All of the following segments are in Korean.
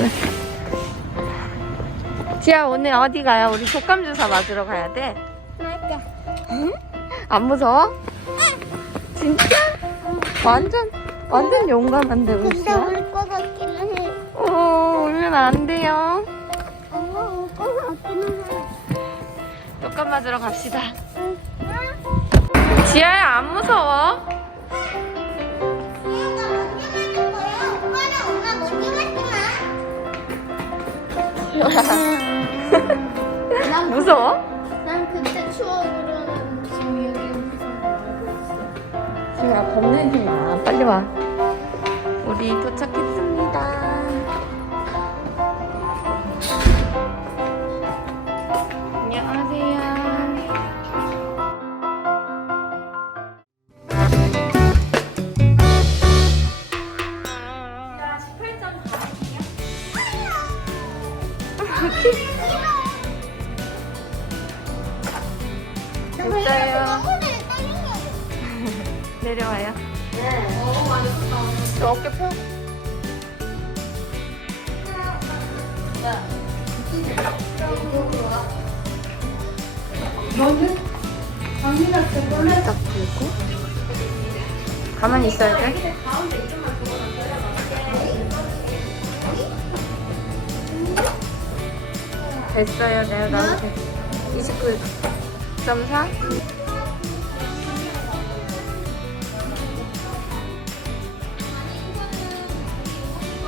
알았어. 지아 오늘 어디 가요? 우리 독감 주사 맞으러 가야 돼. 맞아. 안 무서워? 진짜? 완전 완전 용감한데 우리 근데 지아. 울것 같기는 해. 어 울면 안 돼요. 엄마 울 것 같기는 해. 독감 맞으러 갑시다. 응. 지아야 안 무서워? 마. 무서워? 난 그때 추억으로는 지금 여기 무서워 있어. 지아야 겁내지 마. 빨리 와. 됐어요. 내려와요. 네. 어깨 펴. 딱 들고. 가만히 있어야 돼. 됐어요. 내가 나한테 29.4.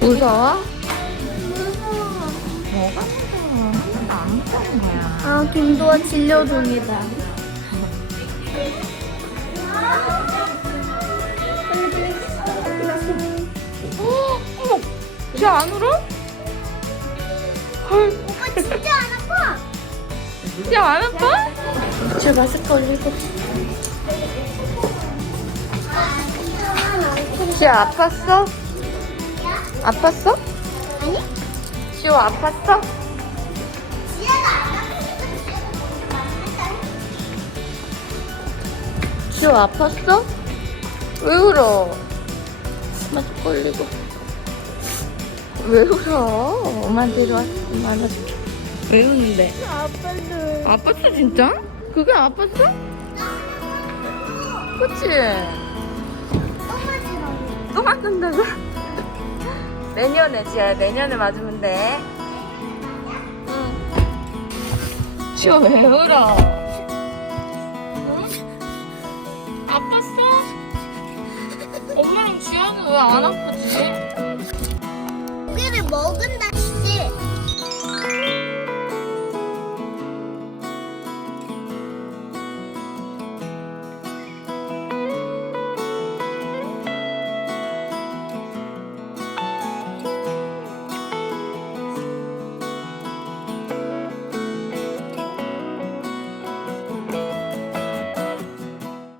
무서워? 뭐가 무서워? 안 무서운 거야. 아 김도아 진료 중이다. 어머, 쟤안 울어? 헐, 오빠 진짜 안 아파? 쟤안 아파? 쟤 마스크 올리고. 쟤 아팠어? 아팠어? 아니? 지호 아팠어? 지아가 안 아프니까 지호 아팠어? 왜 울어? 마스크 올리고. 왜 울어? 엄마한테 데려왔어. 말아줄게. 왜 우는데? 아빠는 아팠어 진짜? 그게 아팠어? 그치? 또 맞는다고? 내년에 지야 내년에 맞으면 돼. 응. 지호 왜 울어? 응? 아팠어? 엄마랑 지아는 왜 안 아프지? 먹은다.